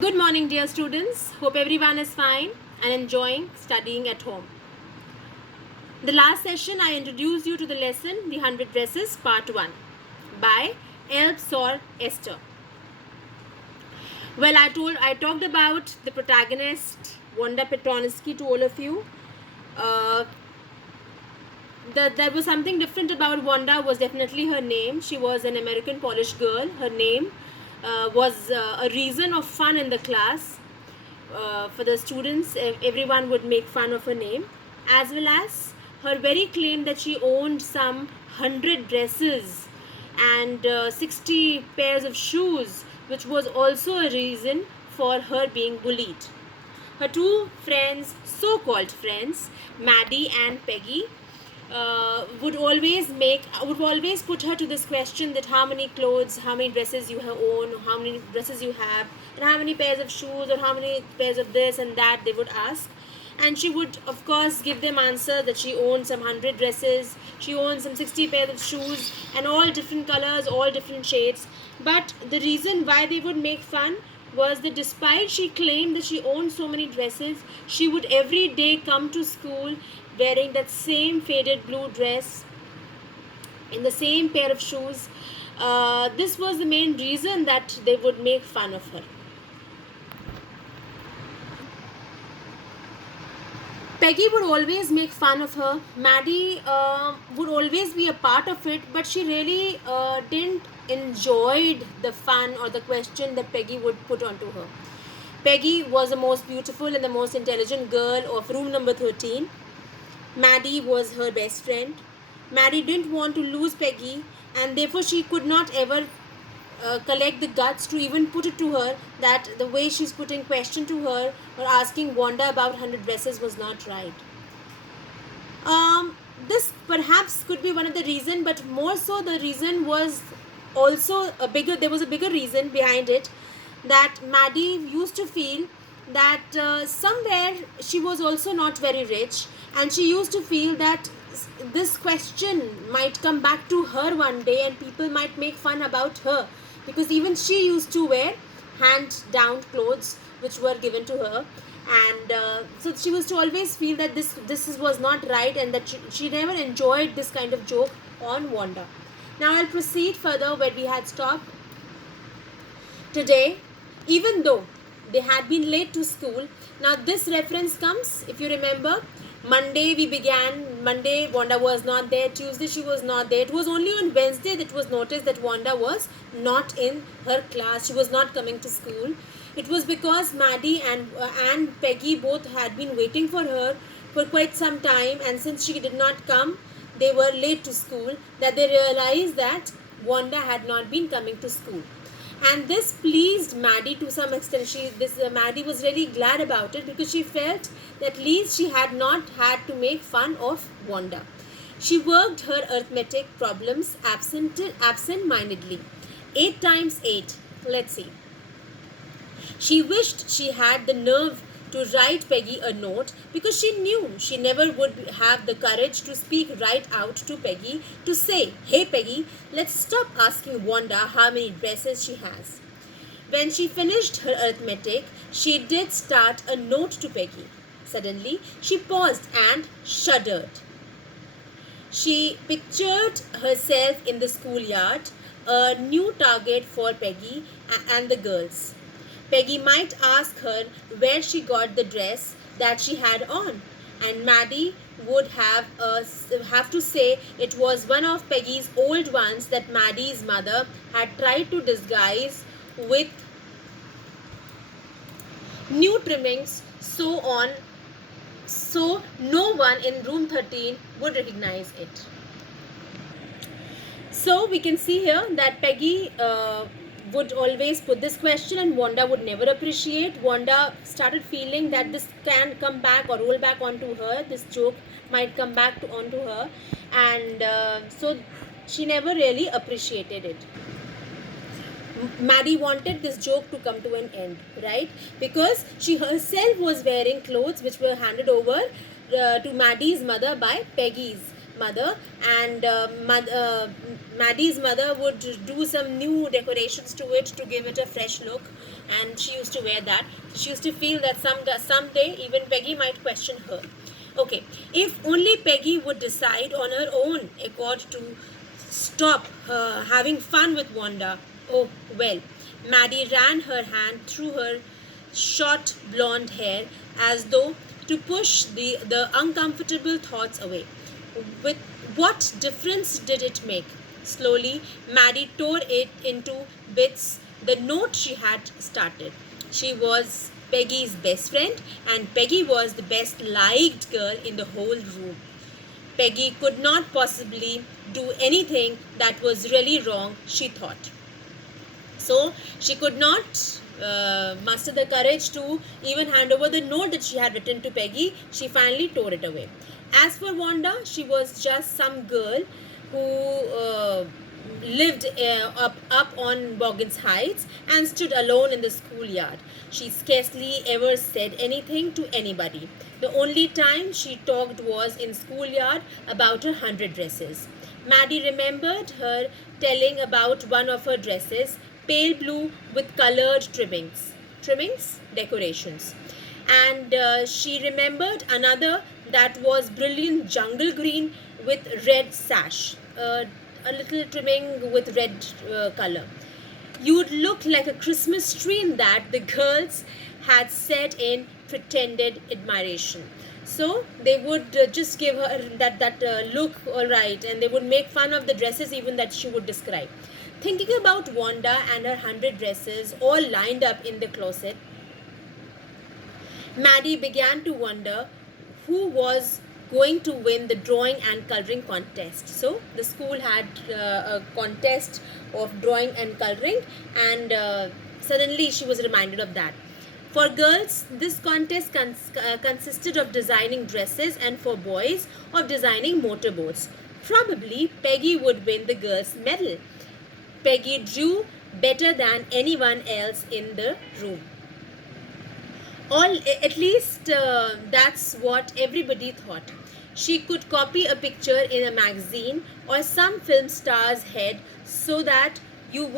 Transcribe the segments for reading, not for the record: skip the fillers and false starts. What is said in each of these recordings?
Good morning, dear students. Hope everyone is fine and enjoying studying at home. The last session, I introduced you to the lesson The 100 Dresses, Part 1 by Elpsor Esther. Well, I talked about the protagonist, Wanda Petronsky, to all of you. There was something different about Wanda was definitely her name. She was an American Polish girl. Her name was a reason of fun in the class. For the students, everyone would make fun of her name, as well as her very claim that she owned some 100 dresses and 60 pairs of shoes, which was also a reason for her being bullied. Her two friends, so-called friends, Maddie and Peggy, would always put her to this question that how many clothes, how many dresses you own, how many dresses you have, and how many pairs of shoes, or how many pairs of this and that they would ask. And she would, of course, give them answer that she owned some 100 dresses, she owned some 60 pairs of shoes, and all different colors, all different shades. But the reason why they would make fun was that despite she claimed that she owned so many dresses, she would every day come to school wearing that same faded blue dress in the same pair of shoes. This was the main reason that they would make fun of her. Peggy would always make fun of her. Maddie would always be a part of it, but she really didn't enjoy the fun or the question that Peggy would put onto her. Peggy was the most beautiful and the most intelligent girl of room number 13. Maddie was her best friend. Maddie didn't want to lose Peggy, and therefore she could not ever collect the guts to even put it to her that the way she's putting question to her or asking Wanda about 100 dresses was not right. This perhaps could be one of the reason, but more so the reason was also there was a bigger reason behind it, that Maddie used to feel that somewhere she was also not very rich, and she used to feel that this question might come back to her one day and people might make fun about her, because even she used to wear hand down clothes which were given to her, and so she was to always feel that this was not right, and that she never enjoyed this kind of joke on Wanda. Now I'll proceed further where we had stopped. Today, even though they had been late to school, now this reference comes, if you remember, Monday Wanda was not there, Tuesday she was not there. It was only on Wednesday that was noticed that Wanda was not in her class, she was not coming to school. It was because Maddie and Peggy both had been waiting for her for quite some time, and since she did not come, they were late to school, that they realized that Wanda had not been coming to school. And this pleased Maddie to some extent. Maddie was really glad about it, because she felt that at least she had not had to make fun of Wanda. She worked her arithmetic problems absent-mindedly. 8 times 8. Let's see. She wished she had the nerve to write Peggy a note, because she knew she never would have the courage to speak right out to Peggy, to say, "Hey Peggy, let's stop asking Wanda how many dresses she has." When she finished her arithmetic, she did start a note to Peggy. Suddenly, she paused and shuddered. She pictured herself in the schoolyard, a new target for Peggy and the girls. Peggy might ask her where she got the dress that she had on, and Maddie would have to say it was one of Peggy's old ones that Maddie's mother had tried to disguise with new trimmings, so on, so no one in room 13 would recognize it. So we can see here that Peggy would always put this question, and Wanda would never appreciate. Wanda started feeling that this can come back or roll back onto her. This joke might come back onto her, and so she never really appreciated it. Maddie wanted this joke to come to an end, right? Because she herself was wearing clothes which were handed over to Maddie's mother by Peggy's mother, and Maddie's mother would do some new decorations to it to give it a fresh look. and she used to wear that. She used to feel that someday even Peggy might question her. Okay, if only Peggy would decide on her own accord to stop having fun with Wanda. Oh, well. Maddie ran her hand through her short blonde hair as though to push the uncomfortable thoughts away. With what difference did it make? Slowly, Maddie tore it into bits, the note she had started. She was Peggy's best friend, and Peggy was the best liked girl in the whole room. Peggy could not possibly do anything that was really wrong, she thought. So she could not muster the courage to even hand over the note that she had written to Peggy. She finally tore it away. As for Wanda, she was just some girl who lived up on Boggins Heights and stood alone in the schoolyard. She scarcely ever said anything to anybody. The only time she talked was in schoolyard about her 100 dresses. Maddie remembered her telling about one of her dresses, pale blue with colored trimmings. Trimmings? Decorations. And she remembered another that was brilliant jungle green with red sash. A little trimming with red color. You'd look like a Christmas tree in that, the girls had said in pretended admiration. So they would just give her that look, all right, and they would make fun of the dresses even that she would describe. Thinking about Wanda and her 100 dresses all lined up in the closet, Maddie began to wonder who was going to win the drawing and coloring contest. So the school had a contest of drawing and coloring, and suddenly she was reminded of that. For girls, this contest consisted of designing dresses, and for boys, of designing motorboats. Probably Peggy would win the girls' medal. Peggy drew better than anyone else in the room. At least that's what everybody thought. She could copy a picture in a magazine or some film star's head so that you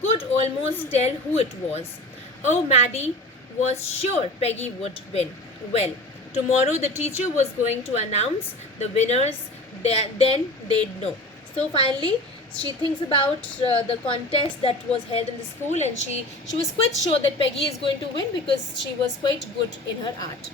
could almost tell who it was. Oh, Maddie was sure Peggy would win. Well, tomorrow the teacher was going to announce the winners, then they'd know. So finally, she thinks about the contest that was held in the school, and she was quite sure that Peggy is going to win because she was quite good in her art.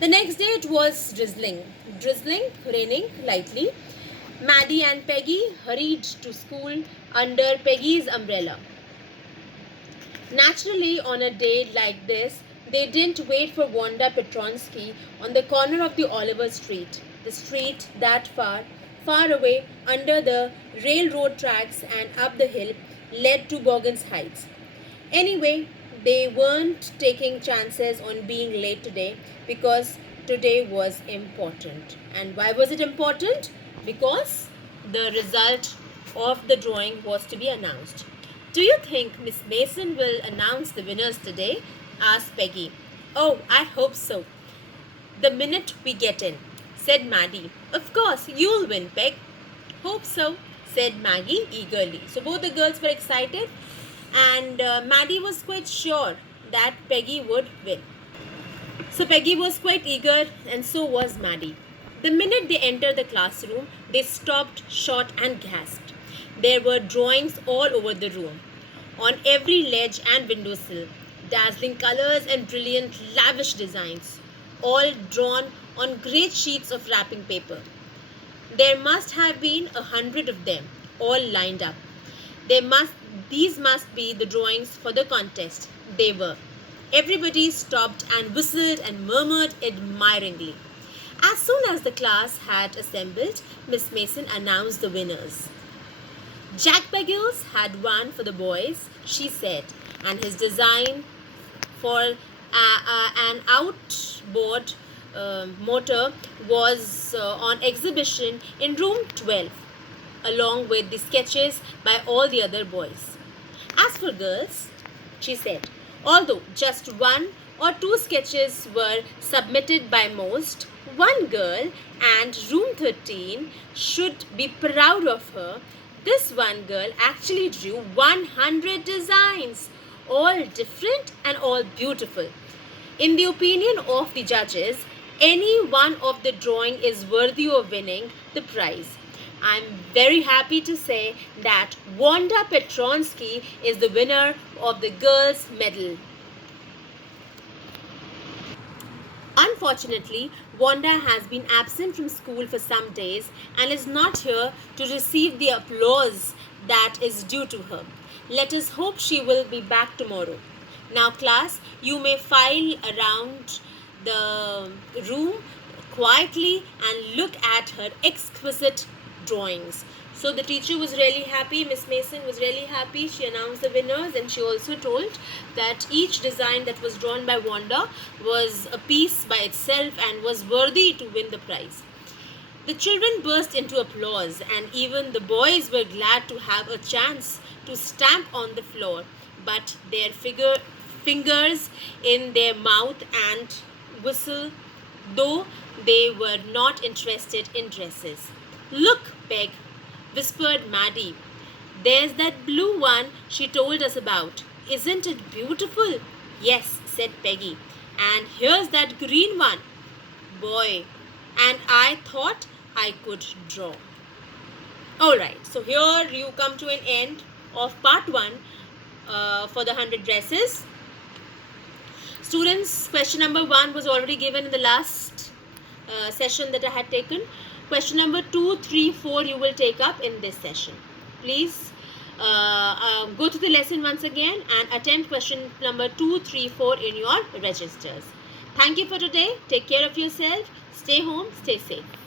The next day it was drizzling, raining lightly. Maddie and Peggy hurried to school under Peggy's umbrella. Naturally, on a day like this, they didn't wait for Wanda Petronsky on the corner of the Oliver Street, the street that far away under the railroad tracks and up the hill led to Boggins Heights. Anyway, they weren't taking chances on being late today because today was important. And why was it important? Because the result of the drawing was to be announced. Do you think Miss Mason will announce the winners today? Asked Peggy. Oh, I hope so. The minute we get in, said Maddie. Of course, you'll win, Peg. Hope so, said Maggie eagerly. So both the girls were excited, and Maddie was quite sure that Peggy would win. So Peggy was quite eager, and so was Maddie. The minute they entered the classroom, they stopped short and gasped. There were drawings all over the room, on every ledge and windowsill, dazzling colors and brilliant, lavish designs, all drawn on great sheets of wrapping paper. There must have been 100 of them, all lined up. These must be the drawings for the contest. They were. Everybody stopped and whistled and murmured admiringly. As soon as the class had assembled, Miss Mason announced the winners. Jack Bagels had won for the boys, she said, and his design for an outboard motor was on exhibition in room 12, along with the sketches by all the other boys. As for girls, she said, although just one or two sketches were submitted by most, one girl, and room 13 should be proud of her. This one girl actually drew 100 designs, all different and all beautiful. In the opinion of the judges, any one of the drawing is worthy of winning the prize. I'm very happy to say that Wanda Petronsky is the winner of the girls' medal. Unfortunately, Wanda has been absent from school for some days and is not here to receive the applause that is due to her. Let us hope she will be back tomorrow. Now, class, you may file around the room quietly and look at her exquisite drawings. So the teacher was really happy, Miss Mason was really happy. She announced the winners and she also told that each design that was drawn by Wanda was a piece by itself and was worthy to win the prize. The children burst into applause and even the boys were glad to have a chance to stamp on the floor, but their fingers in their mouth and whistle, though they were not interested in dresses. Look, Peg, whispered Maddie. There's that blue one she told us about. Isn't it beautiful? Yes, said Peggy. And here's that green one. Boy, and I thought I could draw. Alright, so here you come to an end of part 1 for the 100 dresses. Students, question number 1 was already given in the last session that I had taken. Question number 2, 3, 4 you will take up in this session. Please go to the lesson once again and attend question number 2, 3, 4 in your registers. Thank you for today. Take care of yourself. Stay home. Stay safe.